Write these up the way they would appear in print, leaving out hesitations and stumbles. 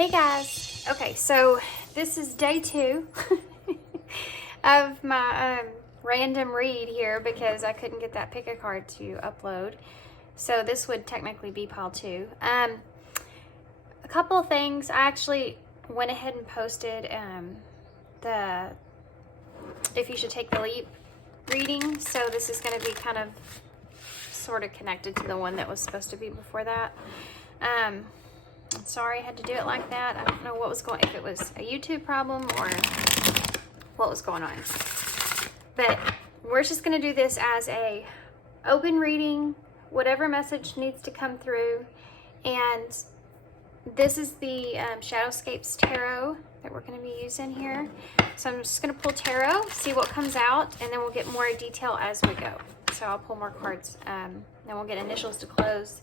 Hey guys, okay, so this is day 2 of my random read here because I couldn't get that pick a card to upload. So this would technically be pile 2. A couple of things. I actually went ahead and posted the If You Should Take the Leap reading. So this is going to be kind of sort of connected to the one that was supposed to be before that. Sorry I had to do it like that. I don't know what was going, if it was a YouTube problem or what was going on. But we're just going to do this as a open reading, whatever message needs to come through. And this is the Shadowscapes Tarot that we're going to be using here. So I'm just going to pull tarot, see what comes out, and then we'll get more detail as we go. So I'll pull more cards, then we'll get initials to close,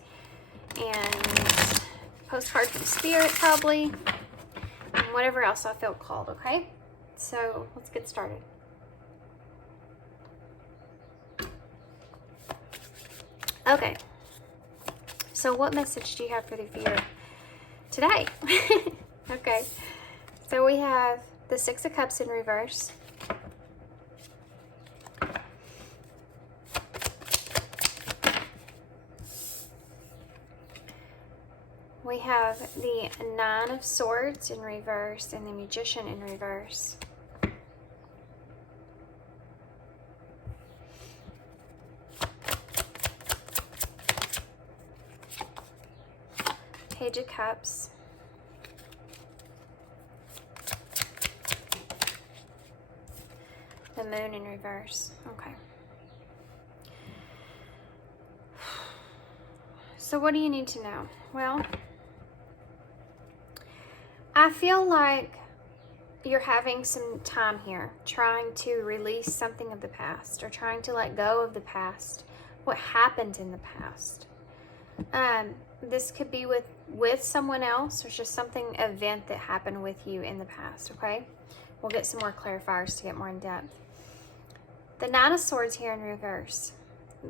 and postcard from Spirit probably, and whatever else I feel called, okay? So let's get started. Okay, so what message do you have for the viewer today? Okay, so we have the Six of Cups in reverse. We have the Nine of Swords in reverse and the Magician in reverse. Page of Cups. The Moon in reverse. Okay. So what do you need to know? Well, I feel like you're having some time here trying to release something of the past or trying to let go of the past, what happened in the past. This could be with someone else or just something, event that happened with you in the past, okay? We'll get some more clarifiers to get more in depth. The Nine of Swords here in reverse.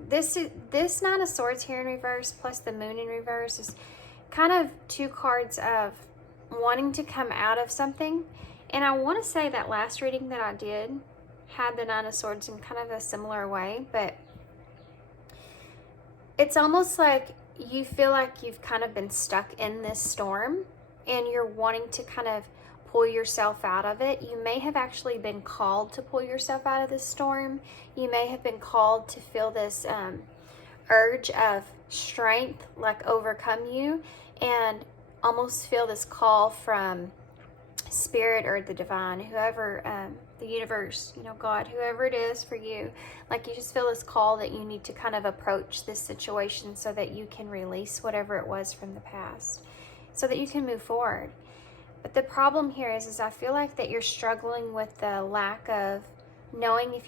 This Nine of Swords here in reverse plus the Moon in reverse is kind of two cards of wanting to come out of something. And I want to say that last reading that I did had the Nine of Swords in kind of a similar way, but it's almost like you feel like you've kind of been stuck in this storm and you're wanting to kind of pull yourself out of it. You may have actually been called to pull yourself out of this storm. You may have been called to feel this urge of strength like overcome you, and almost feel this call from Spirit or the divine, whoever, the universe, you know, God, whoever it is for you. Like you just feel this call that you need to kind of approach this situation so that you can release whatever it was from the past, so that you can move forward. But the problem here is I feel like that you're struggling with the lack of knowing if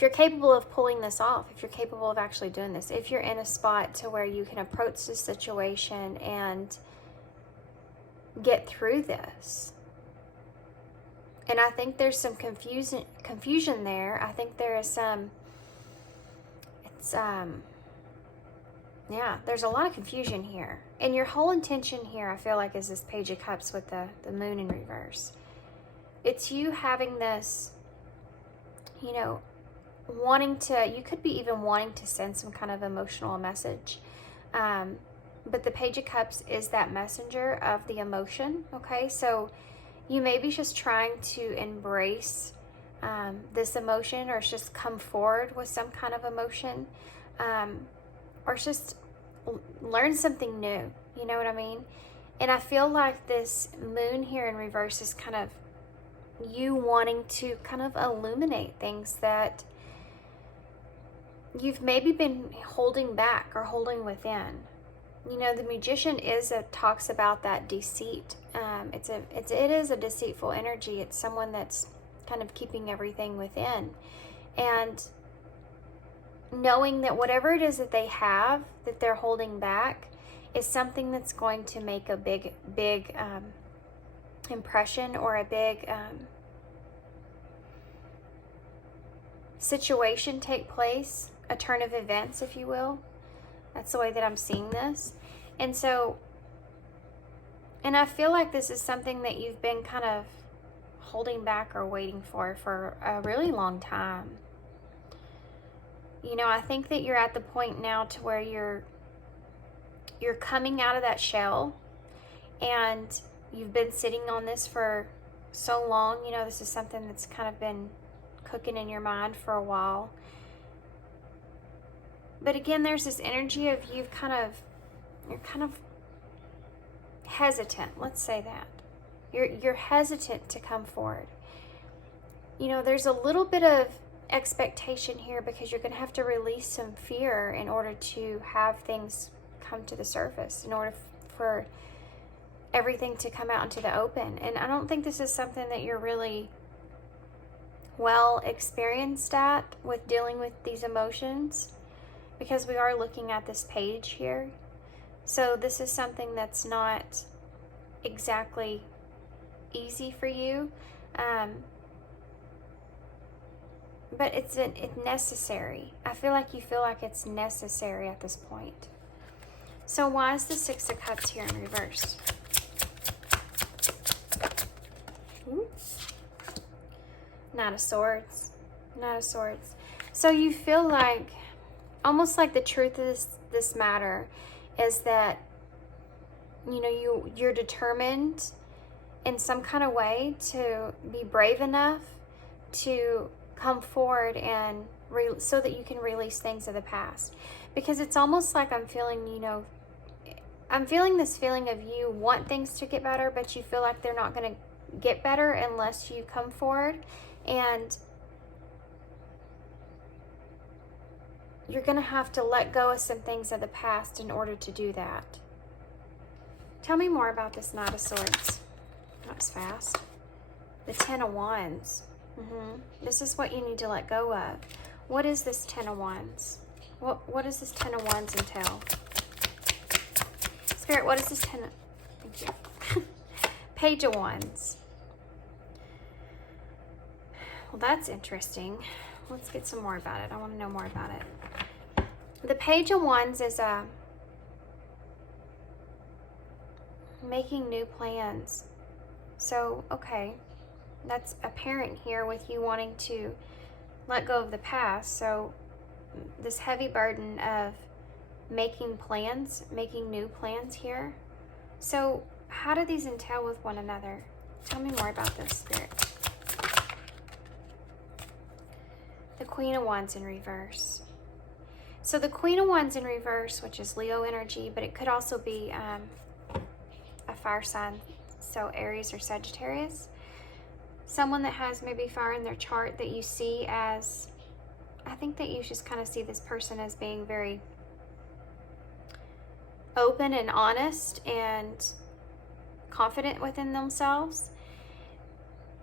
you're capable of pulling this off, if you're capable of actually doing this, if you're in a spot to where you can approach this situation and get through this. And I think there's some confusion there. I think there is there's a lot of confusion here. And your whole intention here, I feel like, is this Page of Cups with the Moon in reverse. It's you having this, you know, you could be even wanting to send some kind of emotional message. But the Page of Cups is that messenger of the emotion, okay? So you may be just trying to embrace this emotion, or just come forward with some kind of emotion, or just learn something new, you know what I mean? And I feel like this Moon here in reverse is kind of you wanting to kind of illuminate things that you've maybe been holding back or holding within. You know, the Magician talks about that deceit. It is a deceitful energy. It's someone that's kind of keeping everything within. And knowing that whatever it is that they have, that they're holding back, is something that's going to make a big impression, or a big situation take place, a turn of events, if you will. That's the way that I'm seeing this. And so And I feel like this is something that you've been kind of holding back or waiting for a really long time. You know, I think that you're at the point now to where you're coming out of that shell, and you've been sitting on this for so long. You know, this is something that's kind of been cooking in your mind for a while. But again, there's this energy of you're kind of hesitant. Let's say that. You're hesitant to come forward. You know, there's a little bit of expectation here because you're going to have to release some fear in order to have things come to the surface, in order for everything to come out into the open. And I don't think this is something that you're really well experienced at with dealing with these emotions, because we are looking at this page here. So this is something that's not exactly easy for you, but it's necessary. I feel like you feel like it's necessary at this point. So why is the Six of Cups here in reverse? Ooh. Knight of Swords. Knight of Swords. So you feel like, almost like the truth of this matter is that, you know, you're determined in some kind of way to be brave enough to come forward and so that you can release things of the past. Because it's almost like I'm feeling, you know, I'm feeling this feeling of you want things to get better, but you feel like they're not going to get better unless you come forward. And you're going to have to let go of some things of the past in order to do that. Tell me more about this Knight of Swords. That was fast. The Ten of Wands. This is what you need to let go of. What is this Ten of Wands? What does this Ten of Wands entail? Spirit, what is this Ten of... Thank you. Page of Wands. Well, that's interesting. Let's get some more about it. I want to know more about it. The Page of Wands is making new plans. So, okay, that's apparent here with you wanting to let go of the past. So this heavy burden of making plans, making new plans here. So how do these entail with one another? Tell me more about this, Spirit. The Queen of Wands in reverse. So the Queen of Wands in reverse, which is Leo energy, but it could also be a fire sign, so Aries or Sagittarius. Someone that has maybe fire in their chart that you see as, I think that you just kind of see this person as being very open and honest and confident within themselves.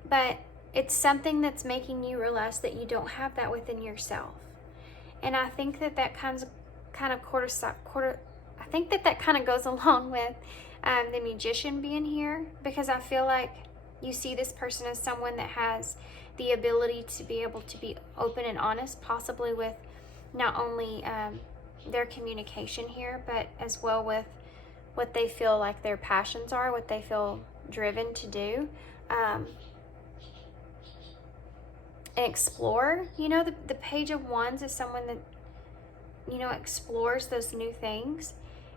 But it's something that's making you realize that you don't have that within yourself. And I think that kind of I think that kind of goes along with the Magician being here, because I feel like you see this person as someone that has the ability to be able to be open and honest, possibly with not only their communication here, but as well with what they feel like their passions are, what they feel driven to do. And explore. You know, the Page of Wands is someone that, you know, explores those new things.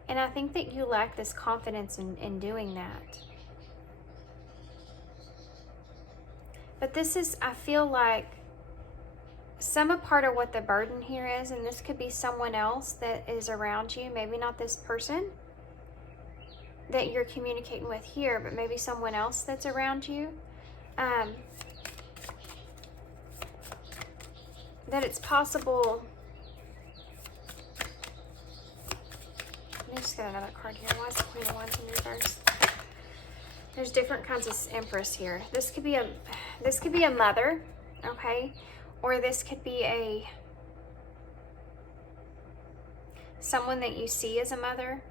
And I think that you lack this confidence in doing that. But this is, I feel like, some a part of what the burden here is, and this could be someone else that is around you, maybe not this person that you're communicating with here, but maybe someone else that's around you. That it's possible. Let me just get another card here. Why is the Queen of Wands in reverse? There's different kinds of Empress here. This could be a mother, okay? Or this could be someone that you see as a mother.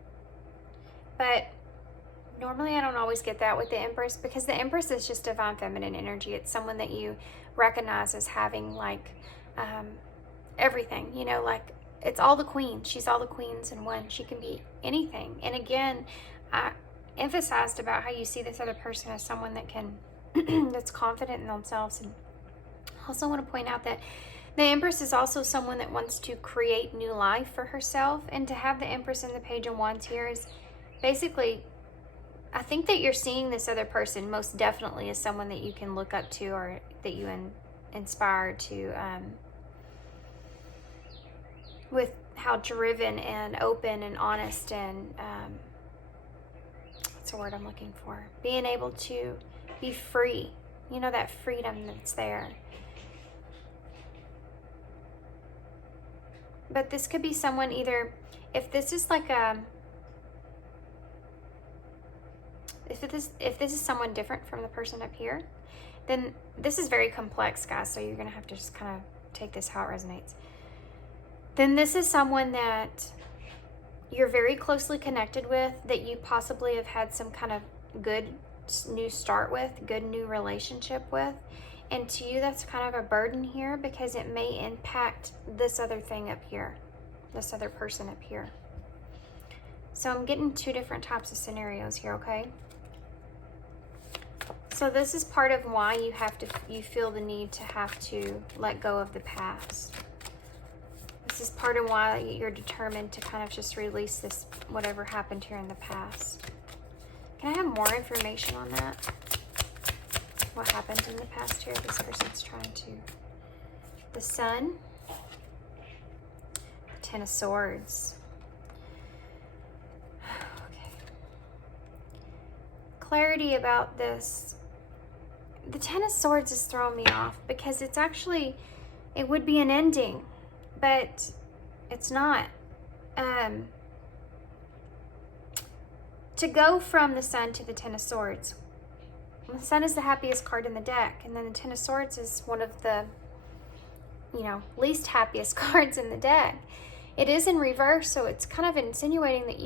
But normally I don't always get that with the Empress, because the Empress is just divine feminine energy. It's someone that you recognize as having like everything, you know, like it's all the queens. She's all the queens in one. She can be anything. And again, emphasized about how you see this other person as someone that can, that's confident in themselves. And I also want to point out that the Empress is also someone that wants to create new life for herself. And to have the Empress and the Page of Wands here is basically, I think that you're seeing this other person most definitely as someone that you can look up to, or that you inspire to, with how driven and open and honest and, what's the word I'm looking for? Being able to be free. You know, that freedom that's there. But this could be someone either, if this is like a, if this is someone different from the person up here, then this is very complex, guys, so you're going to have to just kind of take this how it resonates. Then this is someone that you're very closely connected with, that you possibly have had some kind of good new start with, good new relationship with. And to you, that's kind of a burden here because it may impact this other thing up here, this other person up here. So I'm getting two different types of scenarios here, okay? So this is part of why you feel the need to have to let go of the past. This is part of why you're determined to kind of just release this, whatever happened here in the past. Can I have more information on that? What happened in the past here? This person's trying to. The Sun. The Ten of Swords. Okay. Clarity about this. The Ten of Swords is throwing me off because it's actually, it would be an ending, but it's not. To go from the Sun to the Ten of Swords. The Sun is the happiest card in the deck, and then the Ten of Swords is one of the, least happiest cards in the deck. It is in reverse, so it's kind of insinuating that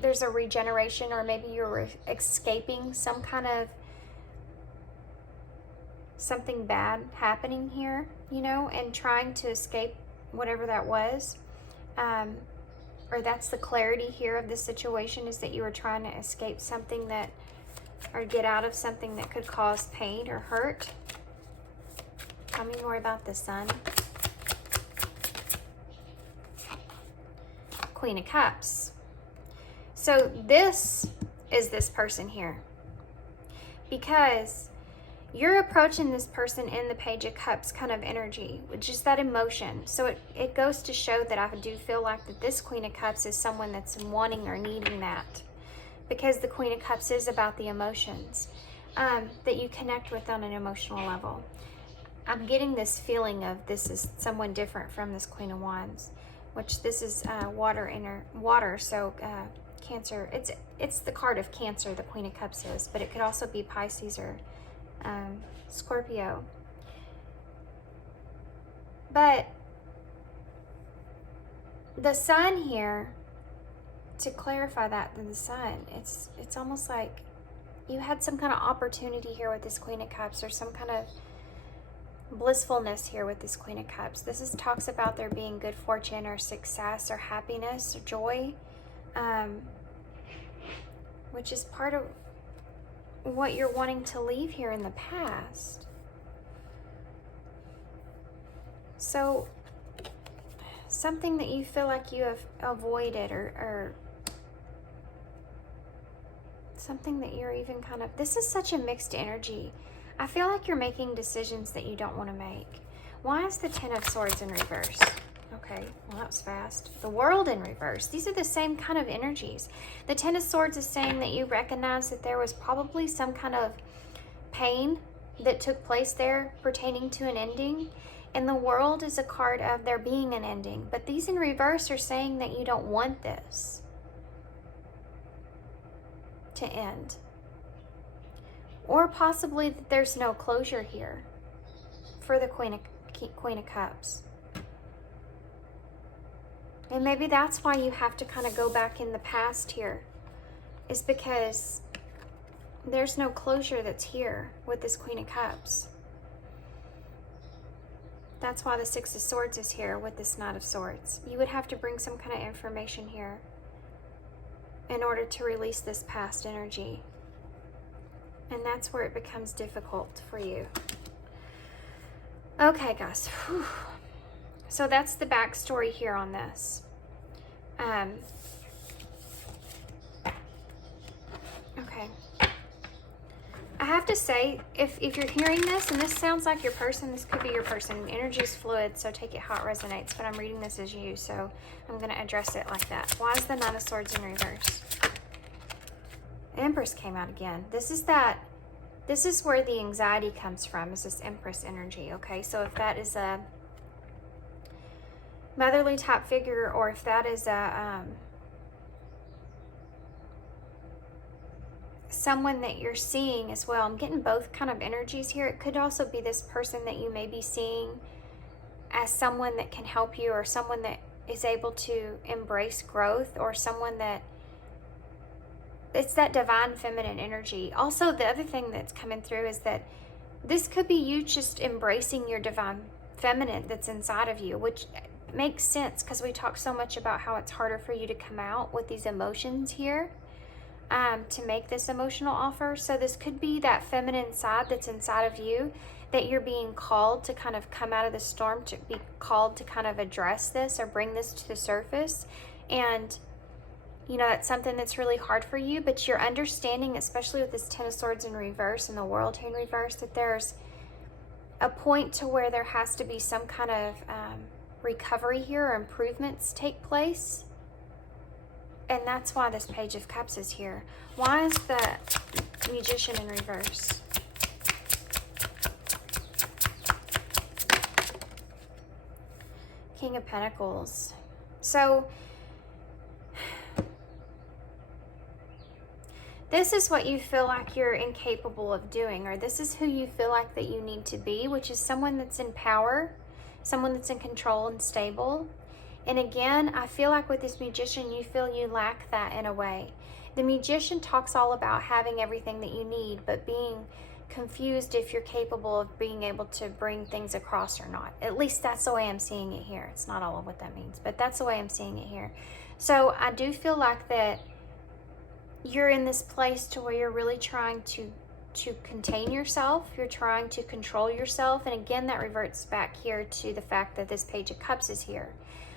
there's a regeneration, or maybe you're escaping some kind of something bad happening here, and trying to escape whatever that was. Or that's the clarity here of this situation, is that you were trying to escape something that, or get out of something that could cause pain or hurt. Tell me more about the Sun. Queen of Cups. So this is this person here. Because you're approaching this person in the Page of Cups kind of energy, which is that emotion. So it goes to show that I do feel like that this Queen of Cups is someone that's wanting or needing that. Because the Queen of Cups is about the emotions that you connect with on an emotional level. I'm getting this feeling of this is someone different from this Queen of Wands, which this is water, so Cancer. It's the card of Cancer, the Queen of Cups is, but it could also be Pisces or Scorpio. But the Sun here, to clarify that, the Sun, it's almost like you had some kind of opportunity here with this Queen of Cups, or some kind of blissfulness here with this Queen of Cups. This talks about there being good fortune or success or happiness or joy, which is part of what you're wanting to leave here in the past. So something that you feel like you have avoided, or something that you're even kind of, this is such a mixed energy. I feel like you're making decisions that you don't want to make. Why is the Ten of Swords in reverse? Okay, well, that was fast. The World in reverse. These are the same kind of energies. The Ten of Swords is saying that you recognize that there was probably some kind of pain that took place there pertaining to an ending. And the World is a card of there being an ending. But these in reverse are saying that you don't want this to end. Or possibly that there's no closure here for the Queen of Cups. And maybe that's why you have to kind of go back in the past here, is because there's no closure that's here with this Queen of Cups. That's why the Six of Swords is here with this Knight of Swords. You would have to bring some kind of information here. in order to release this past energy. And that's where it becomes difficult for you. Okay, guys. Whew. So that's the backstory here on this. Okay. I have to say, if you're hearing this, and this sounds like your person, this could be your person. Energy is fluid, so take it how it resonates. But I'm reading this as you, so I'm going to address it like that. Why is the Nine of Swords in reverse? Empress came out again. This is where the anxiety comes from, is this Empress energy, okay? So if that is a motherly type figure, or if that is a someone that you're seeing as well. I'm getting both kind of energies here. It could also be this person that you may be seeing as someone that can help you, or someone that is able to embrace growth, or someone that it's that divine feminine energy. Also, the other thing that's coming through is that this could be you just embracing your divine feminine that's inside of you, which makes sense because we talk so much about how it's harder for you to come out with these emotions here, to make this emotional offer. So this could be that feminine side that's inside of you that you're being called to kind of come out of the storm, to be called to kind of address this or bring this to the surface. And you know, that's something that's really hard for you, but you're understanding, especially with this Ten of Swords in reverse and the World here in reverse, that there's a point to where there has to be some kind of recovery here, or improvements take place. And that's why this Page of Cups is here. Why is the Magician in reverse? King of Pentacles. So this is what you feel like you're incapable of doing, or this is who you feel like that you need to be, which is someone that's in power, someone that's in control and stable. And again, I feel like with this Magician, you feel you lack that in a way. The Magician talks all about having everything that you need, but being confused if you're capable of being able to bring things across or not. At least that's the way I'm seeing it here. It's not all of what that means, but that's the way I'm seeing it here. So I do feel like that you're in this place to where you're really trying to contain yourself. You're trying to control yourself. And again, that reverts back here to the fact that this Page of Cups is here.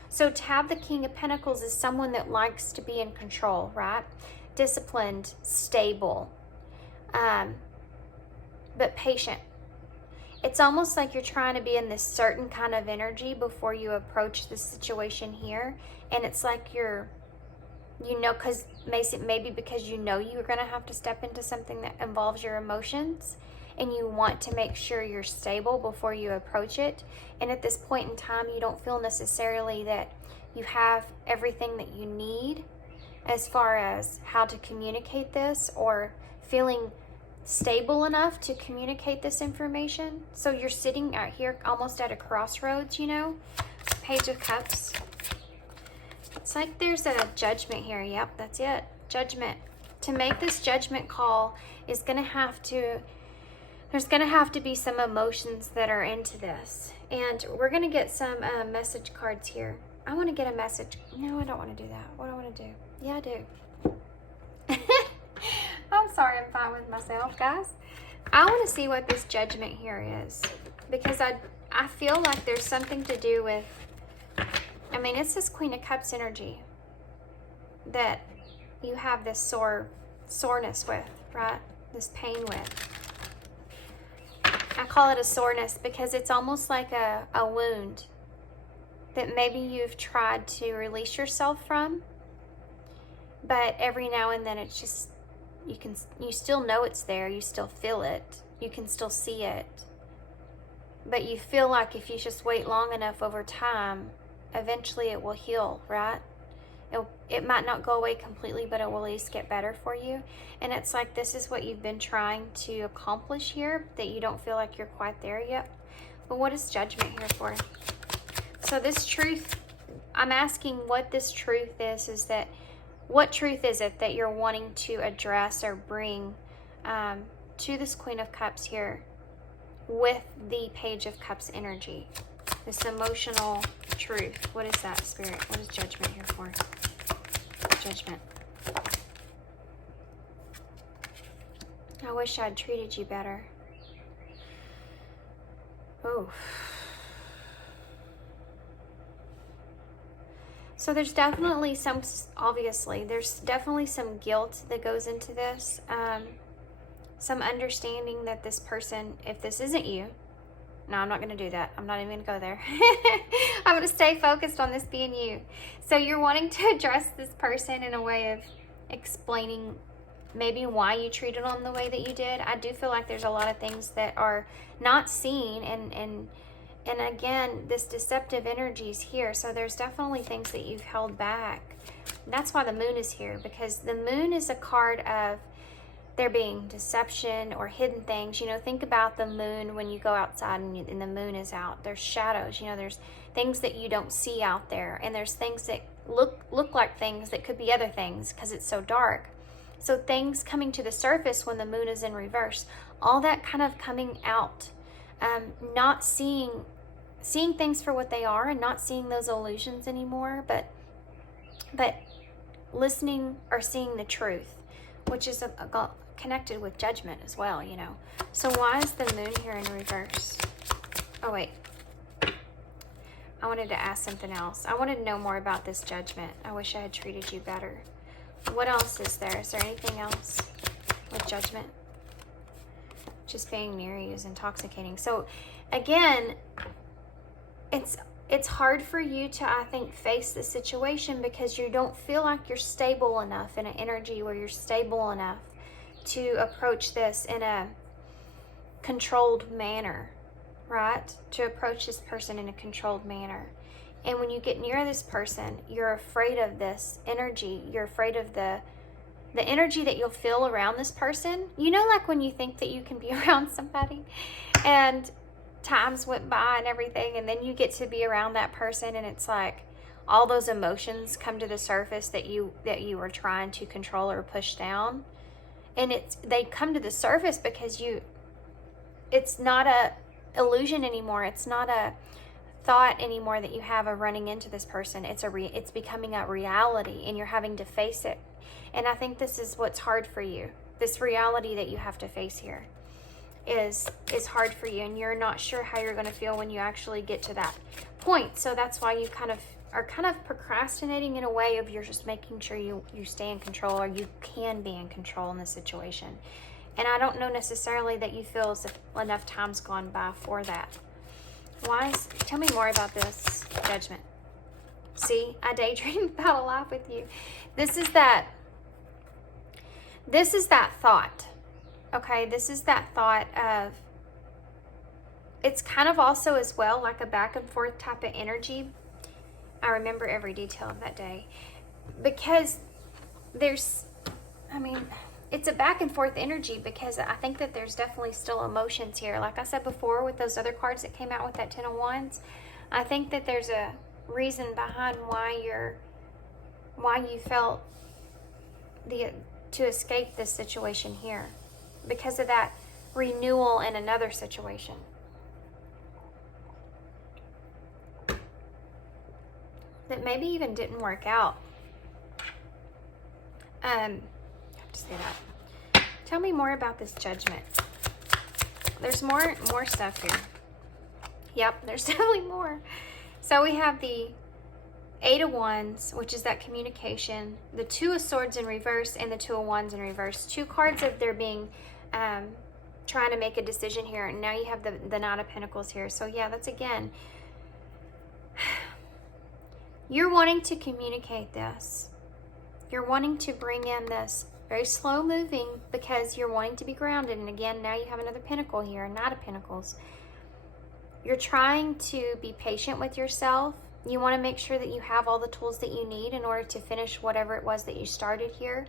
So to have the King of Pentacles is someone that likes to be in control, right? Disciplined, stable, but patient. It's almost like you're trying to be in this certain kind of energy before you approach the situation here. And it's like you're, you know, because maybe because you know you're going to have to step into something that involves your emotions, and you want to make sure you're stable before you approach it. And at this point in time, you don't feel necessarily that you have everything that you need as far as how to communicate this, or feeling stable enough to communicate this information. So you're sitting out here almost at a crossroads, you know. Page of Cups. It's like there's a judgment here. Yep, that's it. Judgment. To make this judgment call is going to have to, there's going to have to be some emotions that are into this. And we're going to get some message cards here. I want to get a message. No, I don't want to do that. What do I want to do? Yeah, I do. I'm sorry, I'm fine with myself, guys. I want to see what this judgment here is, because I feel like there's something to do with, I mean, it's this Queen of Cups energy that you have this soreness with, right? This pain with. I call it a soreness because it's almost like a wound that maybe you've tried to release yourself from, but every now and then it's just, you still know it's there, you still feel it, you can still see it, but you feel like if you just wait long enough over time, eventually it will heal, right? It might not go away completely, but it will at least get better for you. And it's like this is what you've been trying to accomplish here, that you don't feel like you're quite there yet. But what is judgment here for? So this truth, I'm asking what this truth is that, what truth is it that you're wanting to address or bring to this Queen of Cups here with the Page of Cups energy? This emotional truth. What is that, Spirit? What is judgment here for? Judgment. I wish I'd treated you better. Oh. So there's definitely obviously, there's definitely some guilt that goes into this. Some understanding that this person, if this isn't you, no, I'm not going to do that. I'm not even going to go there. I'm going to stay focused on this being you. So you're wanting to address this person in a way of explaining maybe why you treated them the way that you did. I do feel like there's a lot of things that are not seen, and again, this deceptive energy is here. So there's definitely things that you've held back. That's why the moon is here, because the moon is a card of there being deception or hidden things. You know, think about the moon when you go outside and the moon is out. There's shadows, you know, there's things that you don't see out there. And there's things that look like things that could be other things because it's so dark. So things coming to the surface when the moon is in reverse, all that kind of coming out, not seeing things for what they are and not seeing those illusions anymore, but listening or seeing the truth, which is connected with judgment as well, you know. So why is the moon here in reverse? Oh, wait. I wanted to ask something else. I wanted to know more about this judgment. I wish I had treated you better. What else is there? Is there anything else with judgment? Just being near you is intoxicating. So again, it's hard for you to, I think, face the situation because you don't feel like you're stable enough in an energy where you're stable enough to approach this in a controlled manner, right? To approach this person in a controlled manner. And when you get near this person, you're afraid of this energy. You're afraid of the energy that you'll feel around this person. You know, like when you think that you can be around somebody and times went by and everything, and then you get to be around that person and it's like all those emotions come to the surface that you were trying to control or push down. And they come to the surface because it's not a illusion anymore. It's not a thought anymore that you have of running into this person. It's becoming a reality, and you're having to face it. And I think this is what's hard for you. This reality that you have to face here is hard for you, and you're not sure how you're going to feel when you actually get to that point. So that's why you are kind of procrastinating in a way of you're just making sure you stay in control, or you can be in control in this situation. And I don't know necessarily that you feel as if enough time's gone by for that. Tell me more about this judgment. See, I daydream about a life with you. This is that thought. Okay, this is that thought of, it's kind of also as well like a back and forth type of energy. I remember every detail of that day because it's a back and forth energy because I think that there's definitely still emotions here. Like I said before with those other cards that came out with that 10 of Wands, I think that there's a reason behind why you felt to escape this situation here, because of that renewal in another situation. That maybe even didn't work out. I have to say that. Tell me more about this judgment. There's more stuff here. Yep, there's definitely more. So we have the 8 of Wands, which is that communication, the 2 of Swords in reverse, and the 2 of Wands in reverse. 2 cards of there being trying to make a decision here, and now you have the Knight of Pentacles here. So yeah, that's again, you're wanting to communicate this. You're wanting to bring in this very slow moving because you're wanting to be grounded. And again, now you have another Pentacle here, a Knight of Pentacles. You're trying to be patient with yourself. You want to make sure that you have all the tools that you need in order to finish whatever it was that you started here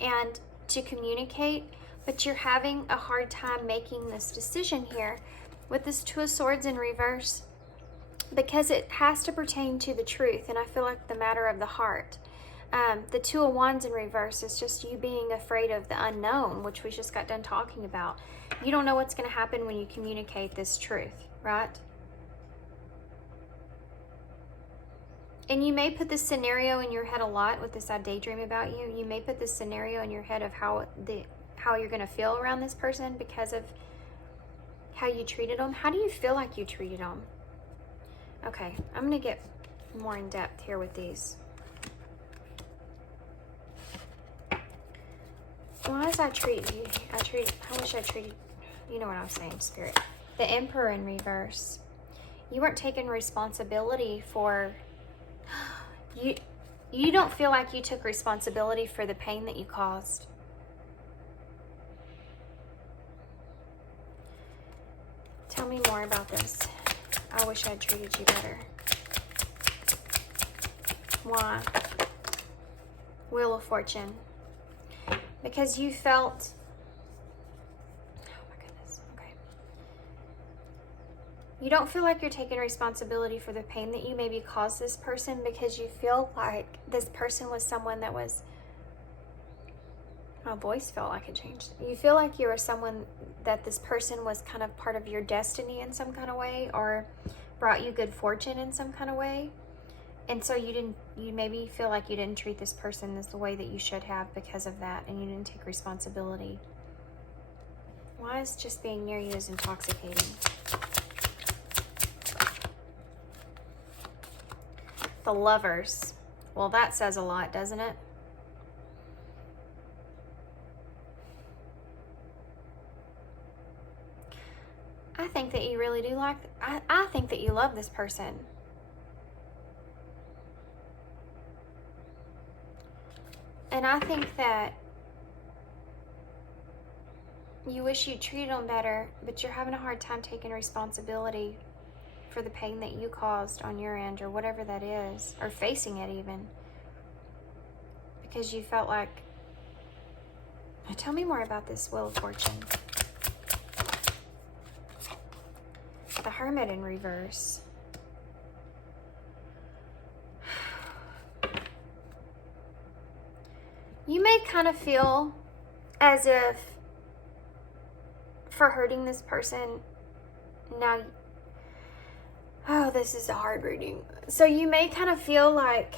and to communicate, but you're having a hard time making this decision here with this 2 of Swords in reverse because it has to pertain to the truth, and I feel like the matter of the heart. The 2 of Wands in reverse is just you being afraid of the unknown, which we just got done talking about. You don't know what's going to happen when you communicate this truth, right? And you may put this scenario in your head a lot with this I daydream about you. You may put this scenario in your head of how how you're going to feel around this person because of how you treated them. How do you feel like you treated them? Okay, I'm going to get more in depth here with these. Why does I treat you? I wish I treated, you know what I'm saying, Spirit. The Emperor in reverse. You weren't taking responsibility for, you don't feel like you took responsibility for the pain that you caused. Tell me more about this. I wish I'd treated you better. Why? Wheel of Fortune. Because you felt, oh my goodness, okay. You don't feel like you're taking responsibility for the pain that you maybe caused this person, because you feel like this person was someone that was, my voice felt like it changed. You feel like you were someone that this person was kind of part of your destiny in some kind of way, or brought you good fortune in some kind of way. And so you maybe feel like you didn't treat this person the way that you should have because of that, and you didn't take responsibility. Why is just being near you is intoxicating? The Lovers. Well, that says a lot, doesn't it? I think that you really do like, I think that you love this person. And I think that you wish you treated them better, but you're having a hard time taking responsibility for the pain that you caused on your end, or whatever that is, or facing it even. Because you felt like, tell me more about this Wheel of Fortune. The Hermit in reverse. You may kind of feel as if for hurting this person, now, oh, this is a hard reading. So you may kind of feel like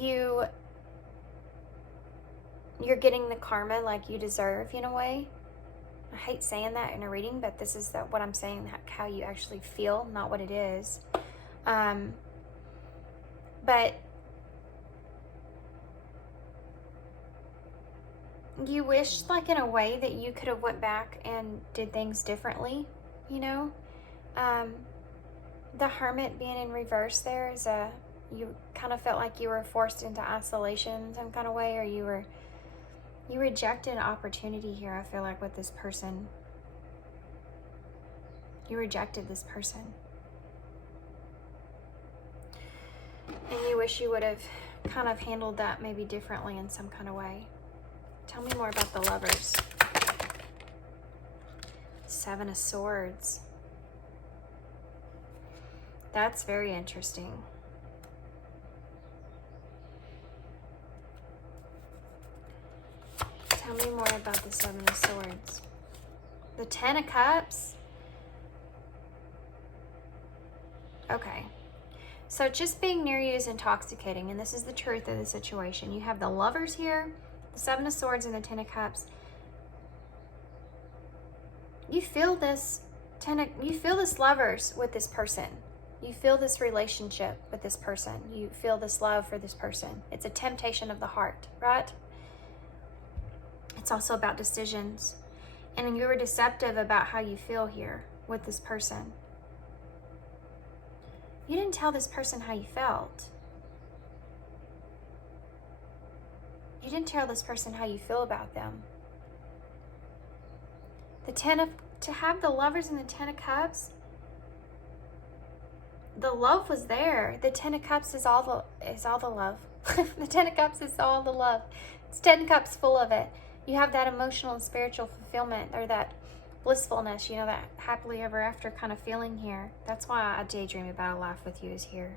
you're getting the karma like you deserve in a way. I hate saying that in a reading, but this is what I'm saying, how you actually feel, not what it is. But you wish, like, in a way that you could have went back and did things differently, you know? The Hermit being in reverse there is you kind of felt like you were forced into isolation in some kind of way, or you rejected an opportunity here, I feel like, with this person. You rejected this person. And you wish you would have kind of handled that maybe differently in some kind of way. Tell me more about the Lovers. Seven of Swords. That's very interesting. Tell me more about the Seven of Swords. The Ten of Cups. Okay. So just being near you is intoxicating, and this is the truth of the situation. You have the Lovers here, the Seven of Swords, and the Ten of Cups. You feel this Lovers with this person. You feel this relationship with this person. You feel this love for this person. It's a temptation of the heart, right? It's also about decisions. And you were deceptive about how you feel here with this person. You didn't tell this person how you felt. You didn't tell this person how you feel about them. To have the Lovers and the Ten of Cups, the love was there. The Ten of Cups is all the love. The Ten of Cups is all the love. It's 10 cups full of it. You have that emotional and spiritual fulfillment, or that blissfulness, you know, that happily ever after kind of feeling here. That's why I daydream about a life with you is here.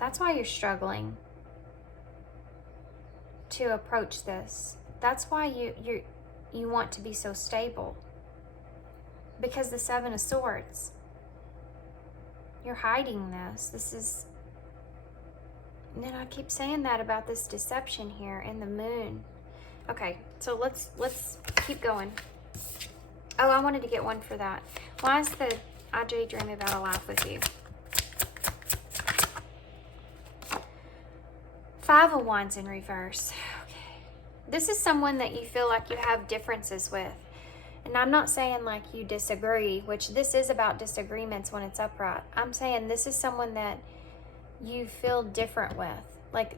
That's why you're struggling to approach this. That's why you want to be so stable. Because the Seven of Swords, you're hiding this. This is, and then I keep saying that about this deception here in the Moon. Okay, so let's keep going. Oh, I wanted to get one for that. Why is the I daydream about a life with you? Five of Wands in reverse. Okay. This is someone that you feel like you have differences with. And I'm not saying like you disagree, which this is about disagreements when it's upright. I'm saying this is someone that you feel different with. Like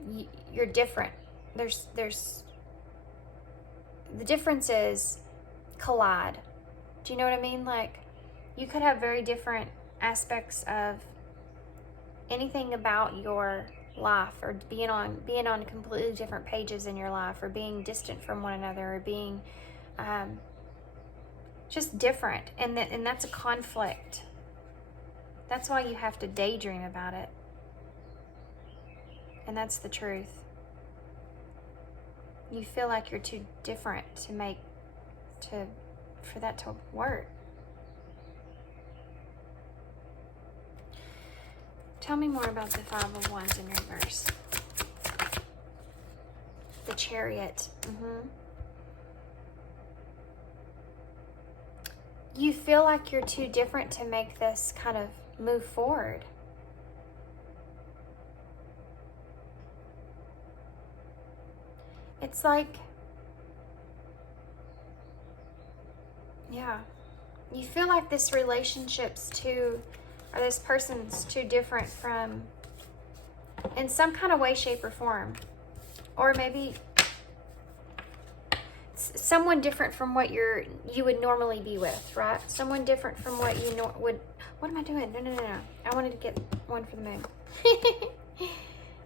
you're different. There's the differences collide. Do you know what I mean? Like you could have very different aspects of anything about your life, or being on completely different pages in your life, or being distant from one another, or being just different, and that's a conflict. That's why you have to daydream about it, and that's the truth. You feel like you're too different for that to work. Tell me more about the Five of Wands in reverse. The Chariot. You feel like you're too different to make this kind of move forward. It's like, yeah, you feel like this relationship's too, or this person's too different from, in some kind of way, shape, or form. Or maybe someone different from what you would normally be with, right? Someone different from what you would. What am I doing? No. I wanted to get one for the moon.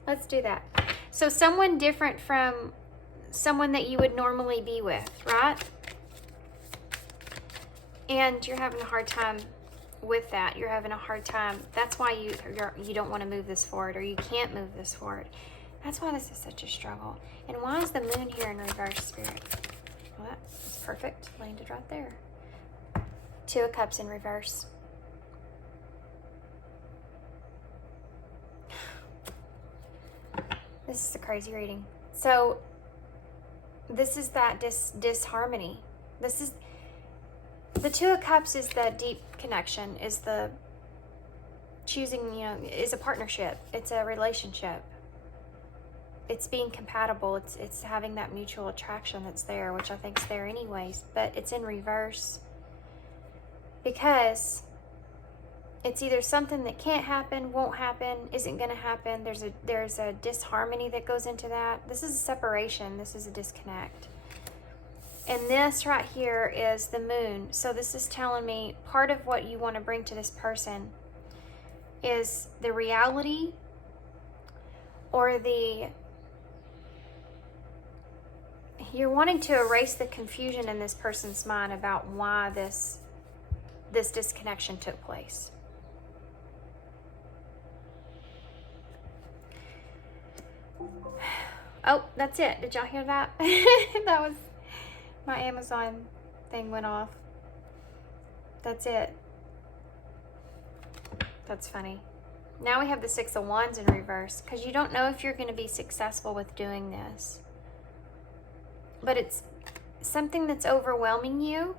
Let's do that. So someone different from someone that you would normally be with, right? And you're having a hard time with that. You're having a hard time. That's why you don't want to move this forward, or you can't move this forward. That's why this is such a struggle. And why is the moon here in reverse, Spirit? Well, that's perfect. Landed right there. Two of Cups in reverse. This is a crazy reading. So this is that disharmony. This is the Two of Cups, is the deep connection, is the choosing, is a partnership. It's a relationship. It's being compatible. It's having that mutual attraction that's there, which I think is there anyways, but it's in reverse because it's either something that can't happen, won't happen, isn't going to happen. There's a disharmony that goes into that. This is a separation. This is a disconnect. And this right here is the moon. So this is telling me part of what you want to bring to this person is the reality, or you're wanting to erase the confusion in this person's mind about why this disconnection took place. Oh, that's it. Did y'all hear that? That was my Amazon thing went off. That's it. That's funny. Now we have the Six of Wands in reverse, because you don't know if you're going to be successful with doing this. But it's something that's overwhelming you,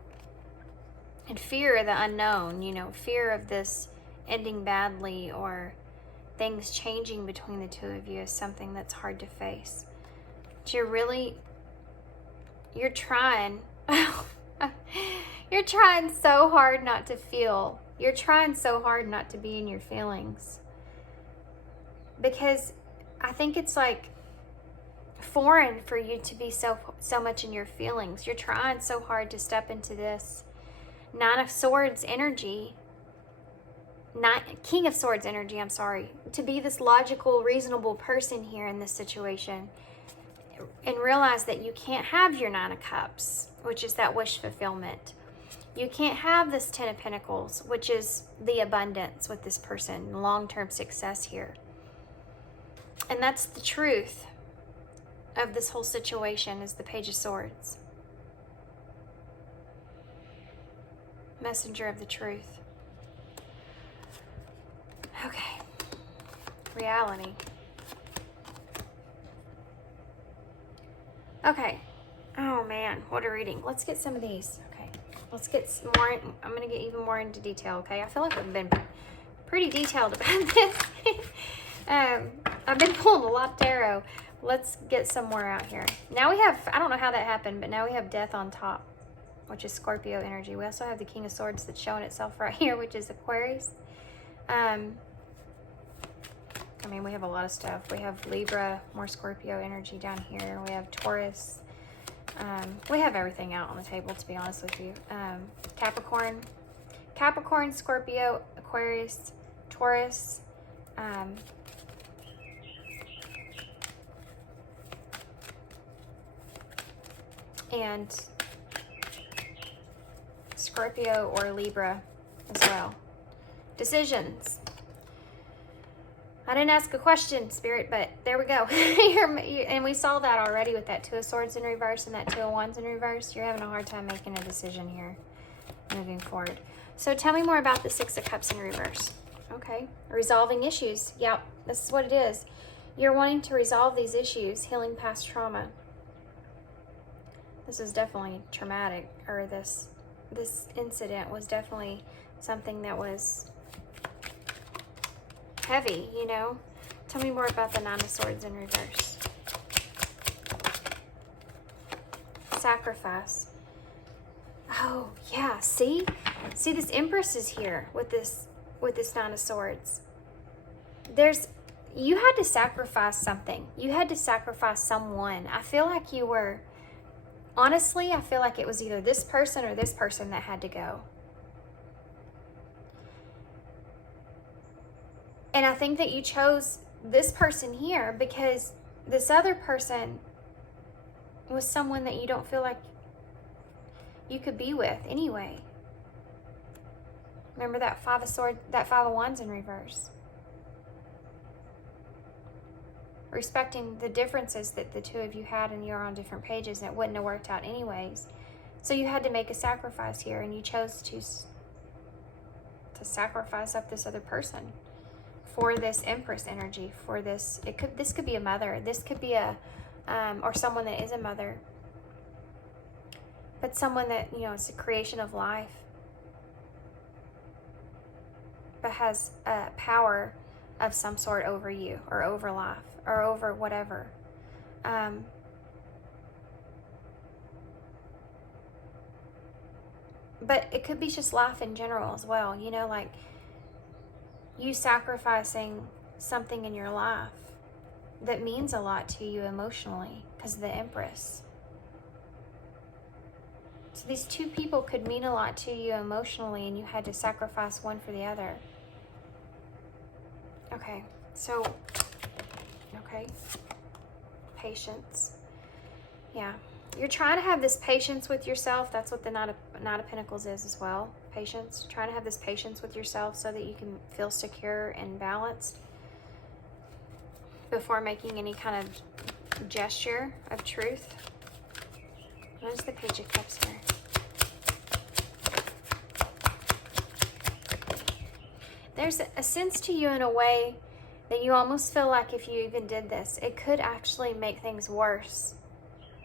and fear of the unknown, fear of this ending badly, or things changing between the two of you is something that's hard to face. But you're trying, you're trying so hard not to feel. You're trying so hard not to be in your feelings. Because I think it's like foreign for you to be so much in your feelings. You're trying so hard to step into this Nine of Swords energy, King of Swords energy, I'm sorry, to be this logical, reasonable person here in this situation, and realize that you can't have your Nine of Cups, which is that wish fulfillment. You can't have this Ten of Pentacles, which is the abundance with this person, long-term success here. And that's the truth of this whole situation, is the Page of Swords. Messenger of the truth. Okay. Reality. Okay. Oh man, what a reading. Let's get some of these. Okay, let's get some more. I'm going to get even more into detail, okay? I feel like I've been pretty detailed about this. I've been pulling a lot of tarot. Let's get some more out here. Now we have, I don't know how that happened, but now we have Death on top, which is Scorpio energy. We also have the King of Swords that's showing itself right here, which is Aquarius. I mean, we have a lot of stuff. We have Libra, more Scorpio energy down here. We have Taurus. We have everything out on the table, to be honest with you. Capricorn, Scorpio, Aquarius, Taurus, and Scorpio or Libra as well. Decisions. I didn't ask a question, Spirit, but there we go. And we saw that already with that Two of Swords in reverse and that Two of Wands in reverse. You're having a hard time making a decision here moving forward. So tell me more about the Six of Cups in reverse. Okay. Resolving issues. Yep, this is what it is. You're wanting to resolve these issues, healing past trauma. This is definitely traumatic, or this incident was definitely something that was heavy, you know. Tell me more about the Nine of Swords in reverse. Sacrifice. Oh yeah, see this Empress is here with this Nine of Swords. You had to sacrifice something. You had to sacrifice someone. I feel like you were, honestly, I feel like it was either this person or this person that had to go. And I think that you chose this person here because this other person was someone that you don't feel like you could be with anyway. Remember that Five of Wands in reverse. Respecting the differences that the two of you had, and you're on different pages, and it wouldn't have worked out anyways. So you had to make a sacrifice here, and you chose to sacrifice up this other person for this Empress energy, for this. This could be a mother. This could be or someone that is a mother, but someone that, you know, it's a creation of life, but has power of some sort over you, or over life, or over whatever. But it could be just life in general as well, you know, like you sacrificing something in your life that means a lot to you emotionally because of the Empress. So these two people could mean a lot to you emotionally, and you had to sacrifice one for the other. Okay, so, okay, patience. Yeah, you're trying to have this patience with yourself. That's what the Knight of Pentacles is as well. Patience. Trying to have this patience with yourself so that you can feel secure and balanced before making any kind of gesture of truth. What is the Page of Cups here? There's a sense to you in a way that you almost feel like if you even did this, it could actually make things worse.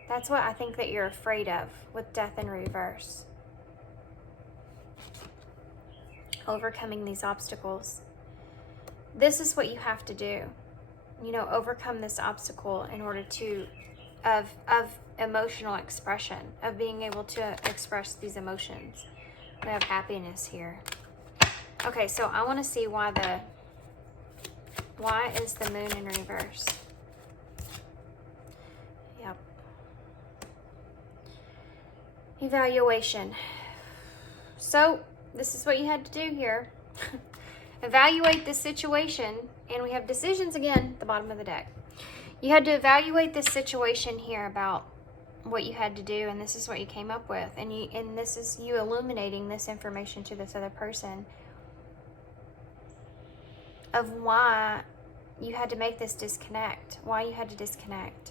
That's what I think that you're afraid of with Death in reverse. Overcoming these obstacles. This is what you have to do. You know, overcome this obstacle in order to, of emotional expression, of being able to express these emotions. We have happiness here. Okay, so I want to see why is the Moon in reverse? Yep. Evaluation. So, this is what you had to do here. Evaluate this situation, and we have decisions again at the bottom of the deck. You had to evaluate this situation here about what you had to do, and this is what you came up with. And this is you illuminating this information to this other person of why you had to make this disconnect, why you had to disconnect.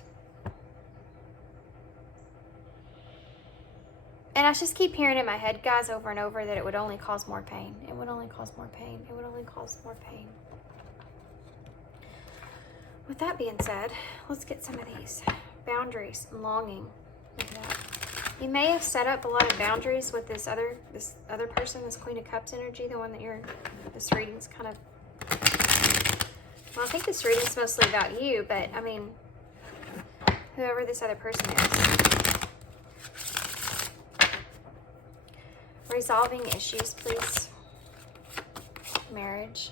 And I just keep hearing in my head, guys, over and over, that it would only cause more pain. It would only cause more pain. It would only cause more pain. With that being said, let's get some of these. Boundaries, longing. Look at that. You may have set up a lot of boundaries with this other person, this Queen of Cups energy, the one that this reading's kind of, well, I think this reading's mostly about you, but I mean, whoever this other person is. Resolving issues, please. Marriage.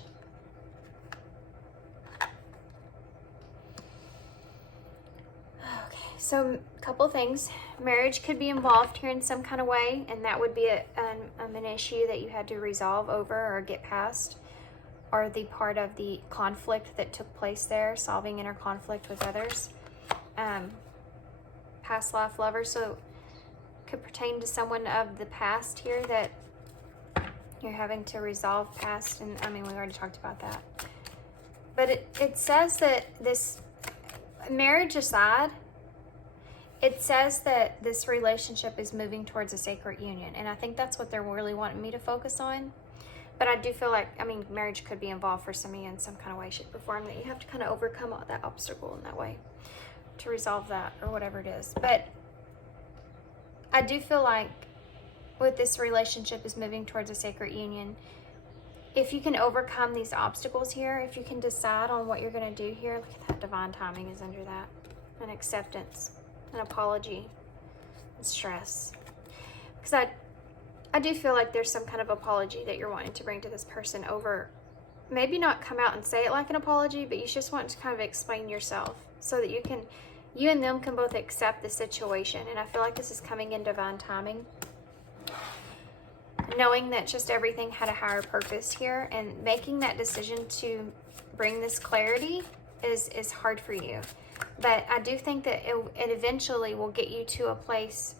Okay, so a couple things. Marriage could be involved here in some kind of way, and that would be an issue that you had to resolve over or get past, or the part of the conflict that took place there, solving inner conflict with others. Past life lover, so could pertain to someone of the past here that you're having to resolve past, and I mean, we already talked about that. But it says that this, marriage aside, it says that this relationship is moving towards a sacred union, and I think that's what they're really wanting me to focus on. But I do feel like, I mean, marriage could be involved for some of you in some kind of way, shape, or form, that you have to kind of overcome all that obstacle in that way to resolve that, or whatever it is. But I do feel like with this relationship is moving towards a sacred union, if you can overcome these obstacles here, if you can decide on what you're going to do here, look at that, divine timing is under that, an acceptance, an apology, and stress. Because I do feel like there's some kind of apology that you're wanting to bring to this person over, maybe not come out and say it like an apology, but you just want to kind of explain yourself so that you and them can both accept the situation. And I feel like this is coming in divine timing. Knowing that just everything had a higher purpose here, and making that decision to bring this clarity is hard for you. But I do think that it eventually will get you to a place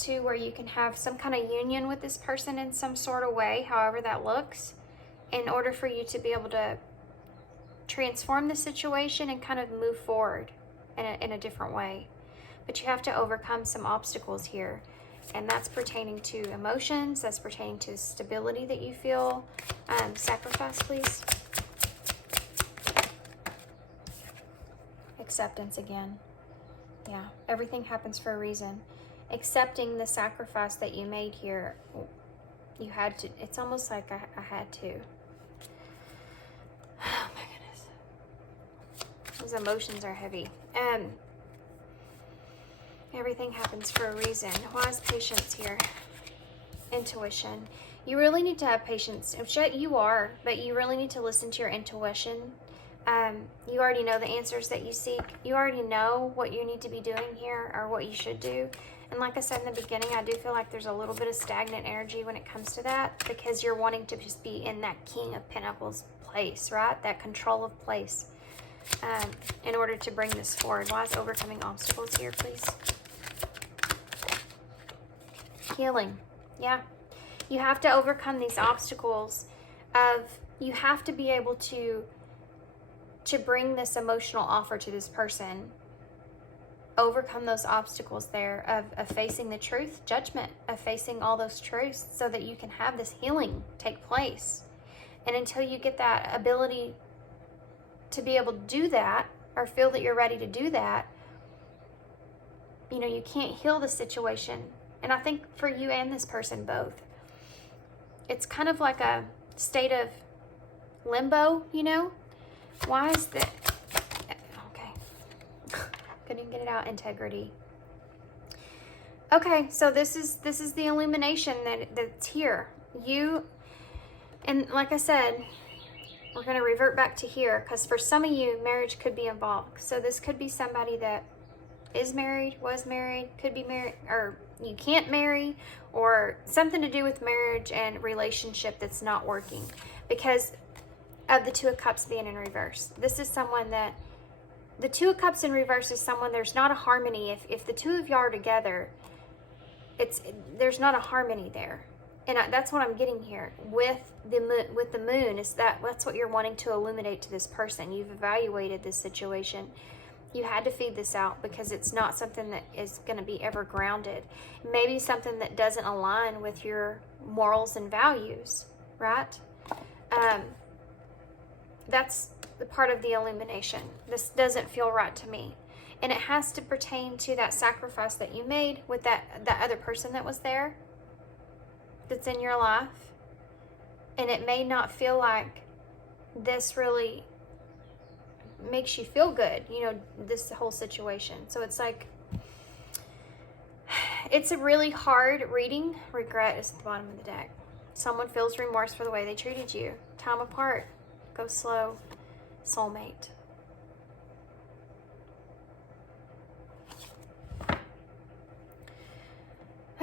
to where you can have some kind of union with this person in some sort of way, however that looks, in order for you to be able to transform the situation and kind of move forward in a different way. But you have to overcome some obstacles here, and that's pertaining to emotions, that's pertaining to stability that you feel. Sacrifice, please. Acceptance again. Yeah, everything happens for a reason. Accepting the sacrifice that you made here, you had to, it's almost like I had to. Oh my goodness. Those emotions are heavy. Everything happens for a reason. Why is patience here? Intuition. You really need to have patience. You are, but you really need to listen to your intuition. You already know the answers that you seek. You already know what you need to be doing here, or what you should do. And like I said in the beginning, I do feel like there's a little bit of stagnant energy when it comes to that, because you're wanting to just be in that King of Pentacles place, right? That control of place, in order to bring this forward. Why is overcoming obstacles here, please? Healing. Yeah. You have to overcome these obstacles you have to be able to bring this emotional offer to this person. Overcome those obstacles there of facing the truth, judgment, of facing all those truths, so that you can have this healing take place. And until you get that ability to be able to do that, or feel that you're ready to do that, you can't heal the situation. And I think for you and this person both, it's kind of like a state of limbo, Why is that? Okay. Couldn't get it out. Integrity. Okay, so this is the illumination that's here. And like I said, we're going to revert back to here, because for some of you, marriage could be involved. So this could be somebody that is married, was married, could be married, or you can't marry, or something to do with marriage and relationship that's not working because of the Two of Cups being in reverse. This is someone that, the Two of Cups in reverse is someone, there's not a harmony. If the two of y'all are together, there's not a harmony there. And that's what I'm getting here with the moon is that's what you're wanting to illuminate to this person. You've evaluated this situation. You had to feed this out because it's not something that is going to be ever grounded. Maybe something that doesn't align with your morals and values, right? That's the part of the illumination. This doesn't feel right to me. And it has to pertain to that sacrifice that you made with that other person that was there, that's in your life. And it may not feel like this really makes you feel good, you know, this whole situation. So it's like, it's a really hard reading. Regret is at the bottom of the deck. Someone feels remorse for the way they treated you. Time apart. Go slow. Soulmate.